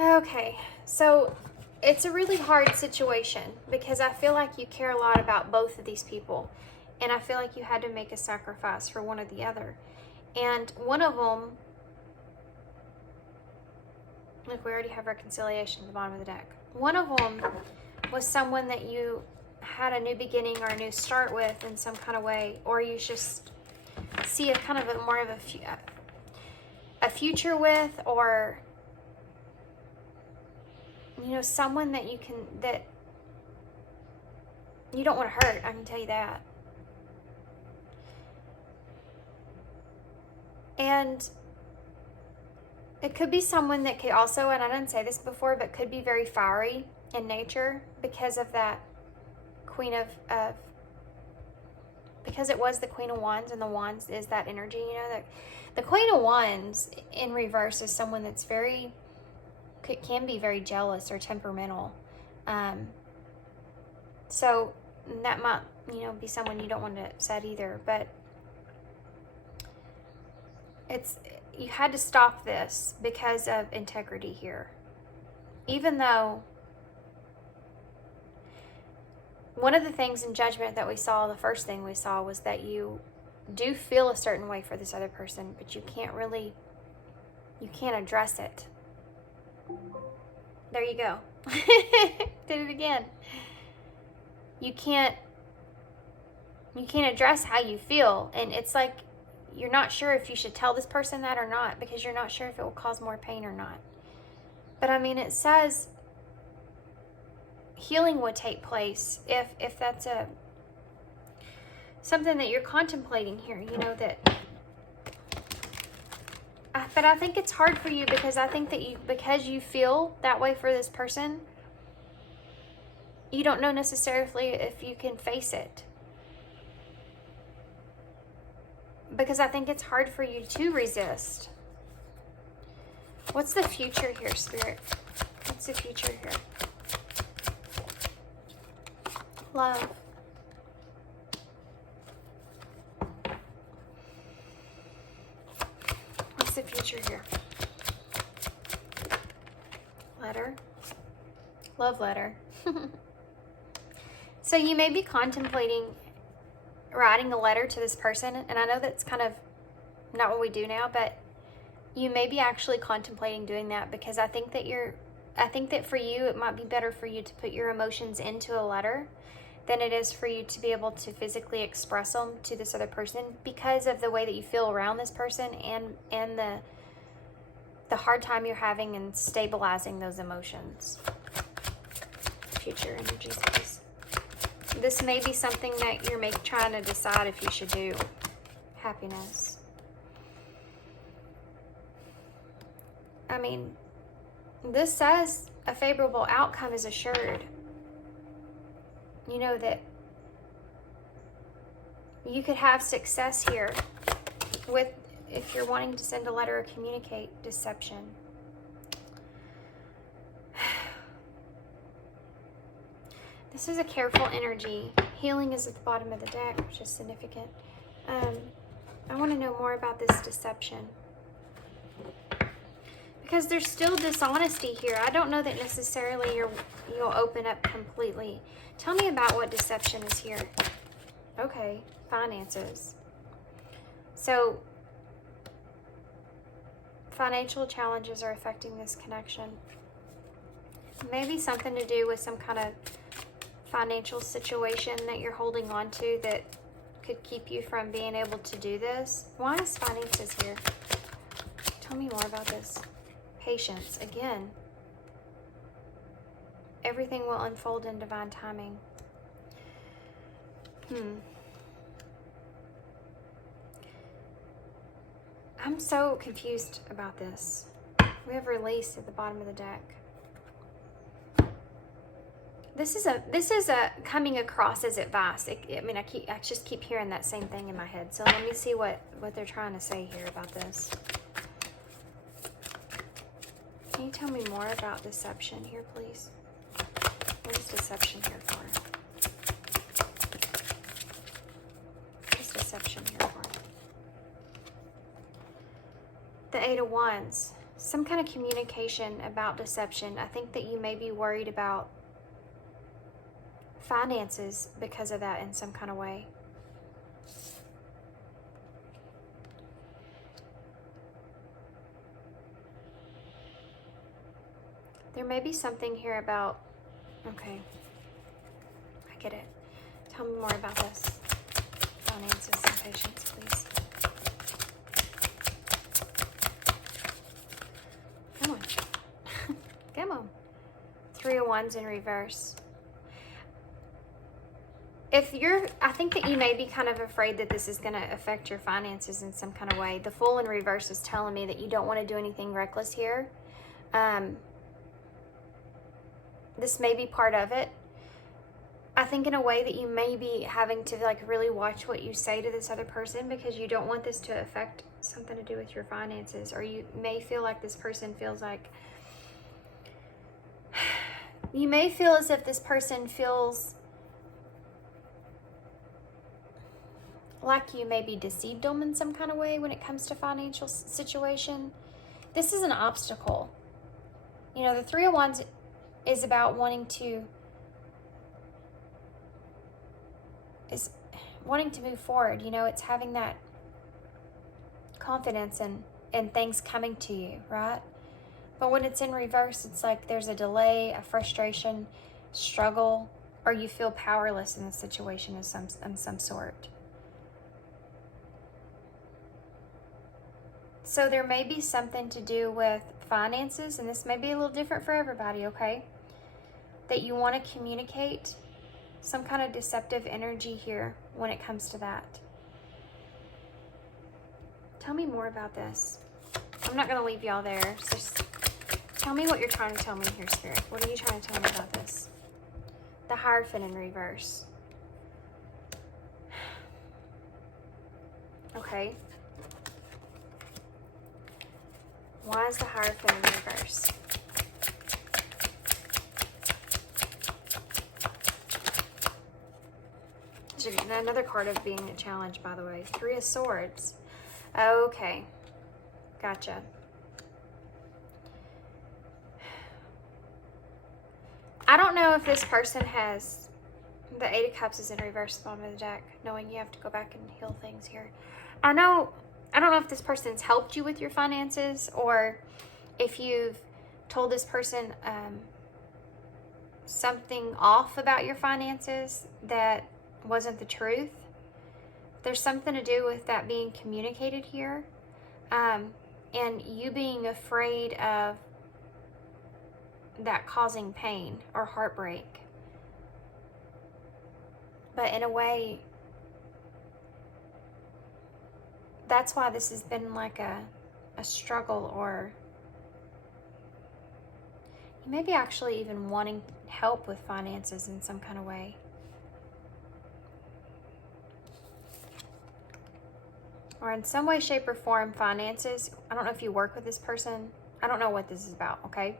Okay, so it's a really hard situation because I feel like you care a lot about both of these people. And I feel like you had to make a sacrifice for one or the other. And one of them, look, we already have reconciliation at the bottom of the deck. One of them was someone that you had a new beginning or a new start with in some kind of way, or you just see a kind of a more of a future with, or you know, someone that you can, that you don't want to hurt, I can tell you that. And it could be someone that could also, and I didn't say this before, but could be very fiery in nature because of that Queen of because it was the Queen of Wands, and the Wands is that energy, you know, that the Queen of Wands in reverse is someone that's very, can be very jealous or temperamental. So that might, you know, be someone you don't want to upset either, but it's, you had to stop this because of integrity here. Even though one of the things in Judgment that we saw, the first thing we saw was that you do feel a certain way for this other person, but you can't really, you can't address it. There you go. Did it again. You can't address how you feel, and it's like you're not sure if you should tell this person that or not, because you're not sure if it will cause more pain or not. But I mean, it says healing would take place if that's something that you're contemplating here, you know, that. But I think it's hard for you because I think that because you feel that way for this person, you don't know necessarily if you can face it. Because I think it's hard for you to resist. What's the future here, Spirit? What's the future here? Love. What's the future here? Letter. Love letter. So you may be contemplating writing a letter to this person, and I know that's kind of not what we do now, but you may be actually contemplating doing that, because I think that for you, it might be better for you to put your emotions into a letter than it is for you to be able to physically express them to this other person, because of the way that you feel around this person and the hard time you're having in stabilizing those emotions. Future energies, please. This may be something that you're trying to decide if you should do. Happiness. I mean, this says a favorable outcome is assured. You know that you could have success here with, if you're wanting to send a letter or communicate, deception. This is a careful energy. Healing is at the bottom of the deck, which is significant. I want to know more about this deception, because there's still dishonesty here. I don't know that necessarily you'll open up completely. Tell me about what deception is here. Okay, finances. So financial challenges are affecting this connection. Maybe something to do with some kind of financial situation that you're holding on to that could keep you from being able to do this. Why is finances here? Tell me more about this. Patience, again. Everything will unfold in divine timing. I'm so confused about this. We have release at the bottom of the deck. This is a coming across as advice. I just keep hearing that same thing in my head. So let me see what they're trying to say here about this. Can you tell me more about deception here, please? What is deception here for? What is deception here for? The Eight of Wands. Some kind of communication about deception. I think that you may be worried about finances because of that in some kind of way. There may be something here about, okay, I get it. Tell me more about this. Finances and patience, please. Come on. Come on. Three of Wands in reverse. I think that you may be kind of afraid that this is going to affect your finances in some kind of way. The Fool in reverse is telling me that you don't want to do anything reckless here. This may be part of it. I think in a way that you may be having to like really watch what you say to this other person because you don't want this to affect something to do with your finances. Or you may feel like this person feels like, you may feel as if this person feels like you maybe deceived them in some kind of way when it comes to financial situation. This is an obstacle. You know, the Three of Wands is about wanting to move forward. You know, it's having that confidence in things coming to you, right? But when it's in reverse, it's like there's a delay, a frustration, struggle, or you feel powerless in the situation of some sort. So there may be something to do with finances, and this may be a little different for everybody, okay? That you want to communicate some kind of deceptive energy here when it comes to that. Tell me more about this. I'm not going to leave y'all there. So just tell me what you're trying to tell me here, Spirit. What are you trying to tell me about this? The Hierophant in reverse. Okay. Why is the Hierophant in reverse? Another card of being a challenge, by the way. Three of Swords. Okay. Gotcha. I don't know if this person has... The Eight of Cups is in reverse at the bottom of the deck, knowing you have to go back and heal things here. I don't know if this person's helped you with your finances, or if you've told this person something off about your finances that wasn't the truth. There's something to do with that being communicated here, and you being afraid of that causing pain or heartbreak. But in a way, that's why this has been like a struggle, or you may be actually even wanting help with finances in some kind of way. Or in some way, shape, or form, finances. I don't know if you work with this person. I don't know what this is about, okay?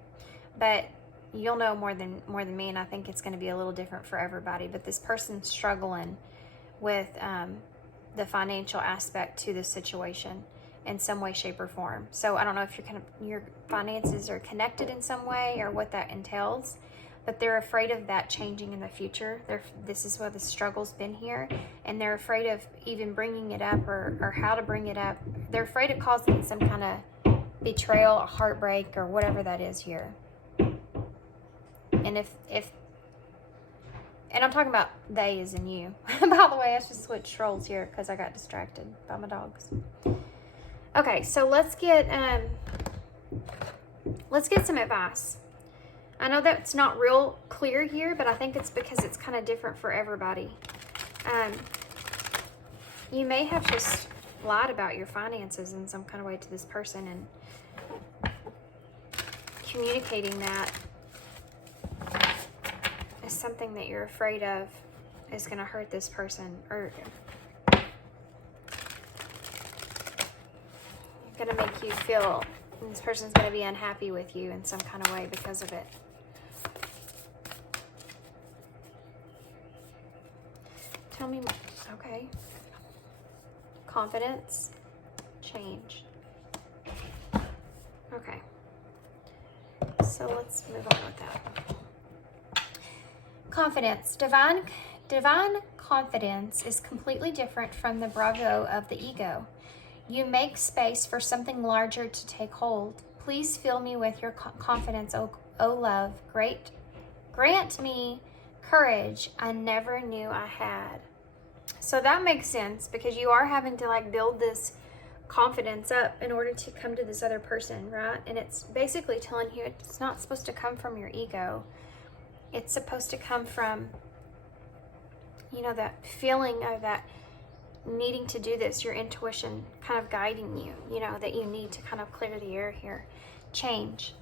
But you'll know more than me, and I think it's going to be a little different for everybody. But this person's struggling with the financial aspect to this situation in some way, shape, or form. So I don't know if your finances are connected in some way or what that entails, but they're afraid of that changing in the future. This is where the struggle's been here, and they're afraid of even bringing it up or how to bring it up. They're afraid of causing some kind of betrayal or heartbreak or whatever that is here. And and I'm talking about they as in you. By the way, I just switched roles here because I got distracted by my dogs. Okay, so let's get some advice. I know that's not real clear here, but I think it's because it's kind of different for everybody. You may have just lied about your finances in some kind of way to this person, and communicating that is something that you're afraid of is going to hurt this person, or going to make you feel this person's going to be unhappy with you in some kind of way because of it. Tell me more. Okay. Confidence, change. Okay. So let's move on with that. Confidence. Divine confidence is completely different from the bravado of the ego. You make space for something larger to take hold. Please fill me with your confidence, O love. Grant me courage I never knew I had. So that makes sense, because you are having to like build this confidence up in order to come to this other person, right? And it's basically telling you it's not supposed to come from your ego. It's supposed to come from, you know, that feeling of that needing to do this, your intuition kind of guiding you, you know, that you need to kind of clear the air here. Change.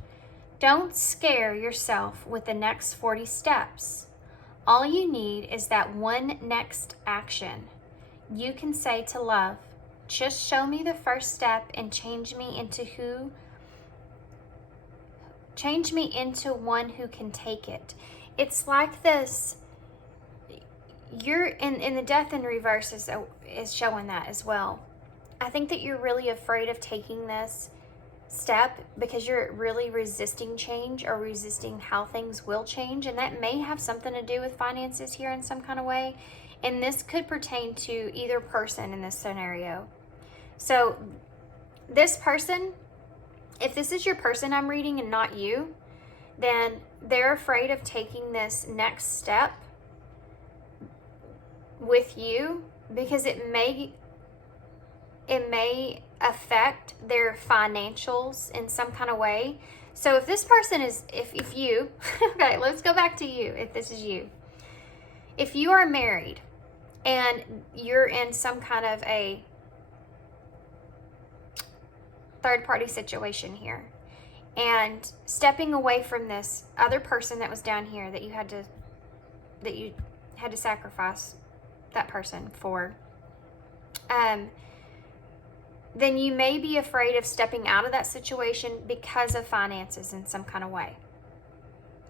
Don't scare yourself with the next 40 steps. All you need is that one next action. You can say to love, just show me the first step and change me into one who can take it. It's like this, you're in the death in reverse is showing that as well. I think that you're really afraid of taking this step because you're really resisting change, or resisting how things will change, and that may have something to do with finances here in some kind of way, and this could pertain to either person in this scenario. So this person, if this is your person I'm reading and not you, then they're afraid of taking this next step with you because it may affect their financials in some kind of way. So if this person is, if you, okay, let's go back to you. If this is you, if you are married and you're in some kind of a third party situation here, and stepping away from this other person that was down here that you had to sacrifice that person for, then you may be afraid of stepping out of that situation because of finances in some kind of way.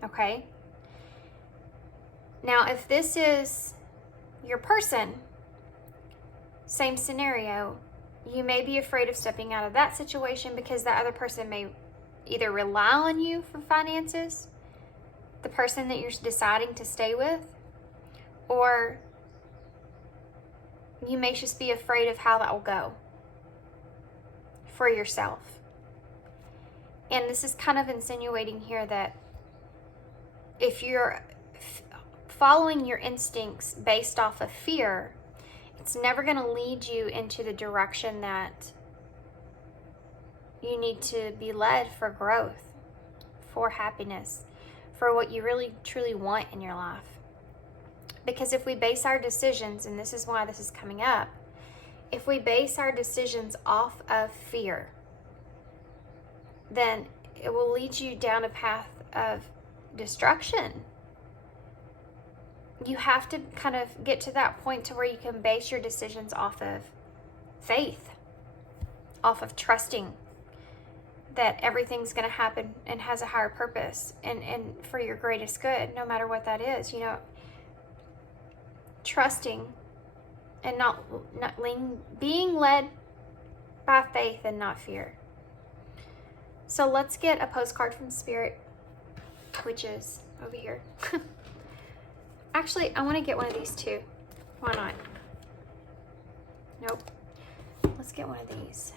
Okay? Now, if this is your person, same scenario, you may be afraid of stepping out of that situation because that other person may either rely on you for finances, the person that you're deciding to stay with, or you may just be afraid of how that will go for yourself. And this is kind of insinuating here that if you're following your instincts based off of fear, it's never going to lead you into the direction that you need to be led for growth, for happiness, for what you really truly want in your life. Because if we base our decisions, and this is why this is coming up, if we base our decisions off of fear, then it will lead you down a path of destruction. You have to kind of get to that point to where you can base your decisions off of faith, off of trusting that everything's going to happen and has a higher purpose and for your greatest good, no matter what that is. You know, trusting and not being led by faith and not fear. So let's get a postcard from Spirit, which is over here. Actually, I want to get one of these too. Why not? Nope. Let's get one of these.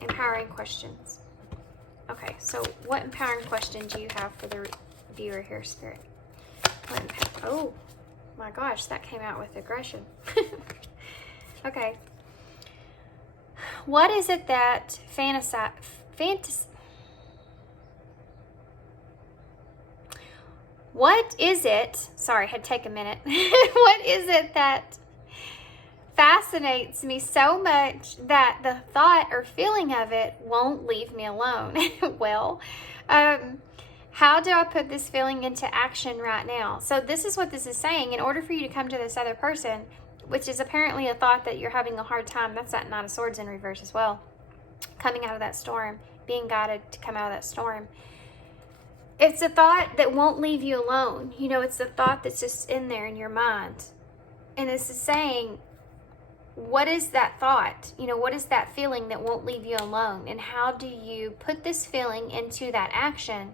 Empowering questions. Okay, so what empowering question do you have for the viewer here, Spirit? Oh my gosh, that came out with aggression. Okay. What is it that What is it, sorry, I had to take a minute. What is it that fascinates me so much that the thought or feeling of it won't leave me alone. Well, how do I put this feeling into action right now? So this is what this is saying. In order for you to come to this other person, which is apparently a thought that you're having a hard time, that's that Knight of Swords in reverse as well, coming out of that storm, being guided to come out of that storm. It's a thought that won't leave you alone. You know, it's the thought that's just in there in your mind. And this is saying, what is that thought? You know, what is that feeling that won't leave you alone? And how do you put this feeling into that action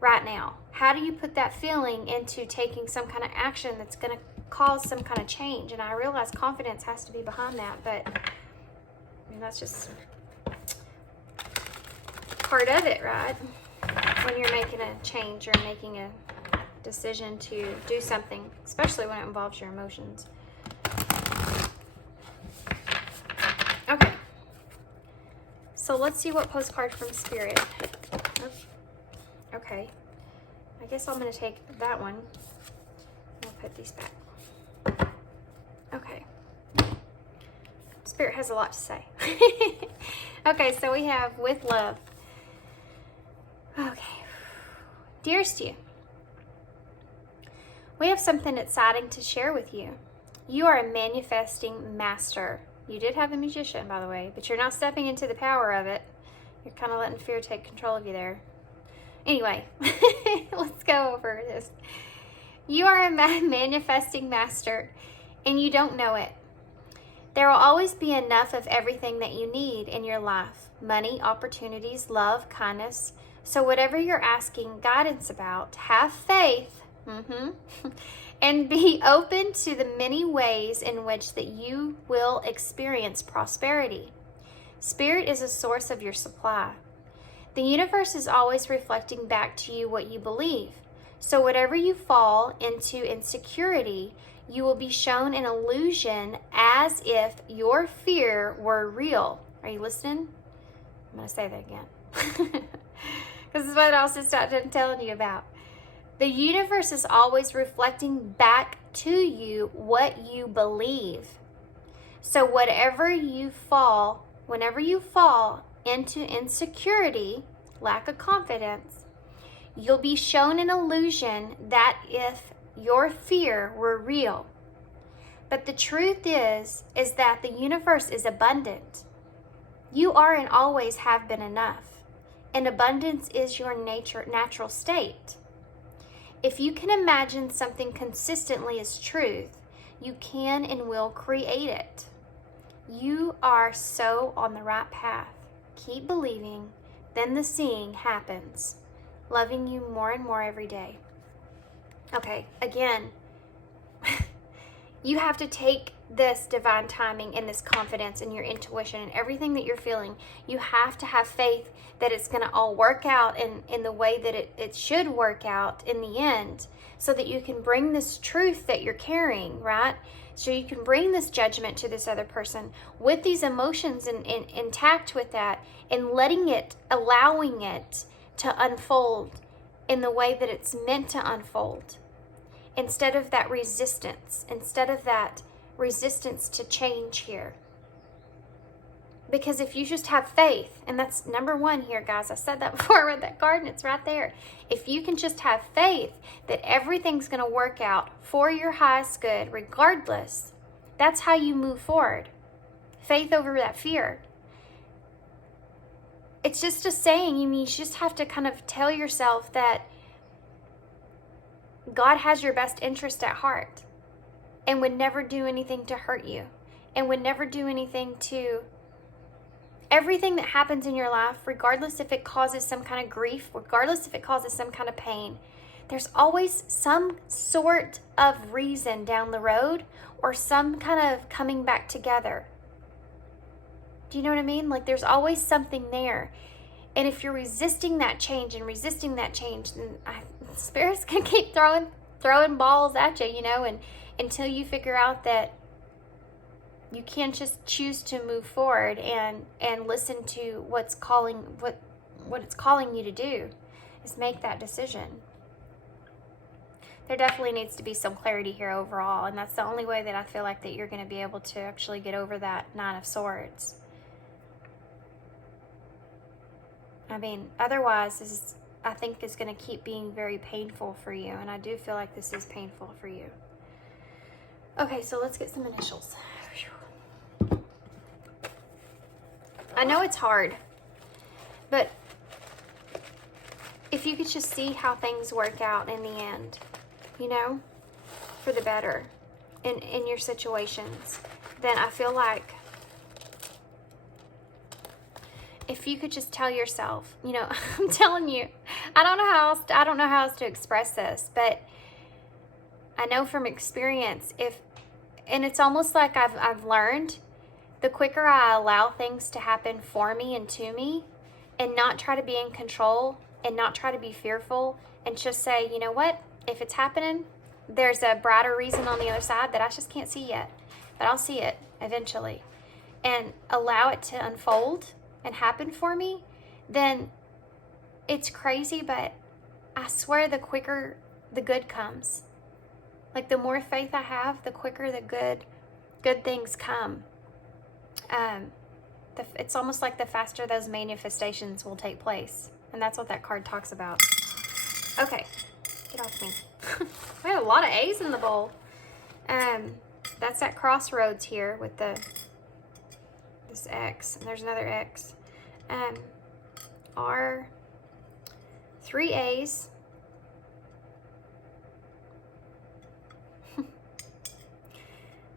right now? How do you put that feeling into taking some kind of action that's going to cause some kind of change? And I realize confidence has to be behind that, but I mean, that's just part of it, right? When you're making a change or making a decision to do something, especially when it involves your emotions. Okay, so let's see what postcard from Spirit. Okay, I guess I'm going to take that one. I'll put these back. Okay, Spirit has a lot to say. Okay, so we have with love. Okay, dearest you, we have something exciting to share with you. You are a manifesting master. You did have a magician, by the way, but you're not stepping into the power of it. You're kind of letting fear take control of you there. Anyway, let's go over this. You are a manifesting master, and you don't know it. There will always be enough of everything that you need in your life. Money, opportunities, love, kindness. So whatever you're asking guidance about, have faith, and be open to the many ways in which that you will experience prosperity. Spirit is a source of your supply. The universe is always reflecting back to you what you believe. So whatever you fall into insecurity, you will be shown an illusion as if your fear were real. Are you listening? I'm going to say that again. This is what I was just telling you about. The universe is always reflecting back to you what you believe. So whenever you fall into insecurity, lack of confidence, you'll be shown an illusion that if your fear were real. But the truth is that the universe is abundant. You are and always have been enough. And abundance is your natural state. If you can imagine something consistently as truth, you can and will create it. You are so on the right path. Keep believing, then the seeing happens. Loving you more and more every day. Okay, again, you have to take this divine timing and this confidence and your intuition and everything that you're feeling. You have to have faith that it's going to all work out in the way that it should work out in the end, so that you can bring this truth that you're carrying, right? So you can bring this judgment to this other person with these emotions and intact with that, and allowing it to unfold in the way that it's meant to unfold. Instead of that resistance to change here. Because if you just have faith, and that's number one here, guys. I said that before I read that card, and it's right there. If you can just have faith that everything's going to work out for your highest good, regardless, that's how you move forward. Faith over that fear. It's just a saying. You just have to kind of tell yourself that God has your best interest at heart and would never do anything to hurt you, and would never do anything to... Everything that happens in your life, regardless if it causes some kind of grief, regardless if it causes some kind of pain, there's always some sort of reason down the road, or some kind of coming back together. Do you know what I mean? Like, there's always something there. And if you're resisting that change, then Spirit's going to keep throwing balls at you, and until you figure out that you can't just choose to move forward and listen to what it's calling you to do, is make that decision. there definitely needs to be some clarity here overall, and that's the only way that I feel like that you're going to be able to actually get over that Nine of Swords. I mean, otherwise, this is, I think, is going to keep being very painful for you, and I do feel like this is painful for you. Okay, so let's get some initials. I know it's hard, but if you could just see how things work out in the end, you know, for the better in your situations, then I feel like if you could just tell yourself, you know, I'm telling you, I don't know how else to express this, but I know from experience, and it's almost like I've learned, the quicker I allow things to happen for me and to me, and not try to be in control and not try to be fearful, and just say, you know what, if it's happening, there's a brighter reason on the other side that I just can't see yet, but I'll see it eventually, and allow it to unfold and happen for me, then it's crazy, but I swear the quicker the good comes. Like, the more faith I have, the quicker the good things come. It's almost like the faster those manifestations will take place. And that's what that card talks about. Okay, get off me. We have a lot of A's in the bowl. That's at crossroads here with this X. And there's another X. R, 3 A's.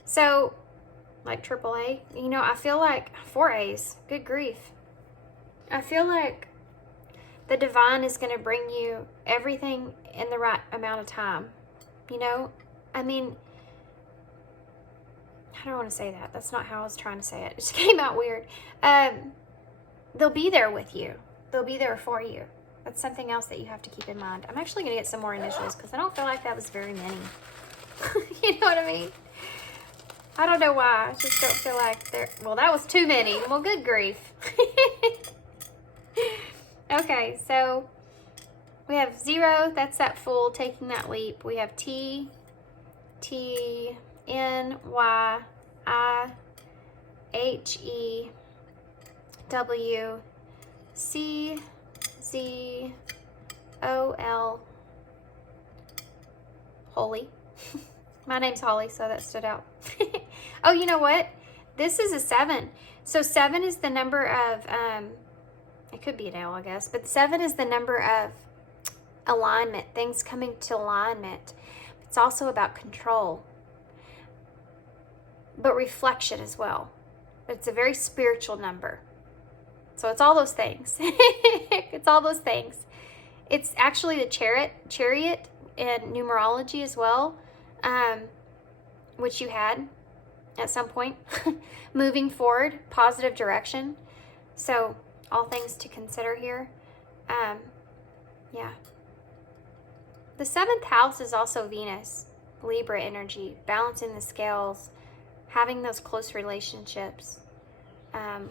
So, like AAA, you know, I feel like 4 A's, good grief. I feel like the divine is going to bring you everything in the right amount of time. You know, I mean, I don't want to say that. That's not how I was trying to say it. It just came out weird. They'll be there with you. They'll be there for you. That's something else that you have to keep in mind. I'm actually going to get some more initials because I don't feel like that was very many. You know what I mean? I don't know why. I just don't feel like there. Well, that was too many. Well, good grief. Okay, so we have 0. That's that fool taking that leap. We have T, N, Y, I, H, E, W, C, Z, O, L, Holy. My name's Holly, so that stood out. Oh, you know what? This is a 7. So 7 is the number of, it could be an L, I guess, but 7 is the number of alignment, things coming to alignment. It's also about control, but reflection as well. It's a very spiritual number. So it's all those things. It's all those things. It's actually the chariot in numerology as well, which you had at some point. Moving forward, positive direction. So all things to consider here. Yeah. The 7th house is also Venus, Libra energy, balancing the scales, having those close relationships,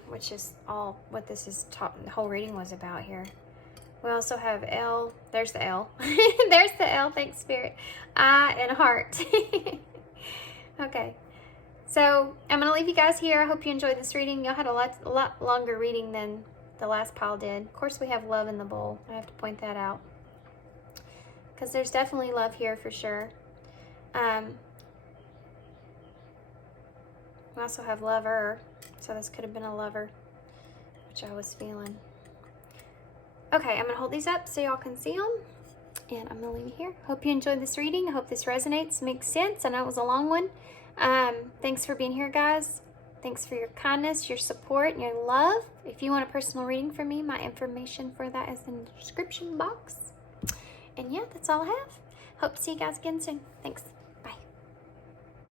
which is all what this is the whole reading was about here. We also have L. There's the L. There's the L. Thanks, Spirit. I and heart. Okay. So I'm going to leave you guys here. I hope you enjoyed this reading. Y'all had a lot longer reading than the last pile did. Of course, we have love in the bowl. I have to point that out, because there's definitely love here for sure. We also have lover, so this could have been a lover, which I was feeling. Okay, I'm going to hold these up so y'all can see them, and I'm going to leave you here. Hope you enjoyed this reading. I hope this resonates, makes sense. I know it was a long one. Thanks for being here, guys. Thanks for your kindness, your support, and your love. If you want a personal reading from me, my information for that is in the description box. And yeah, that's all I have. Hope to see you guys again soon. Thanks.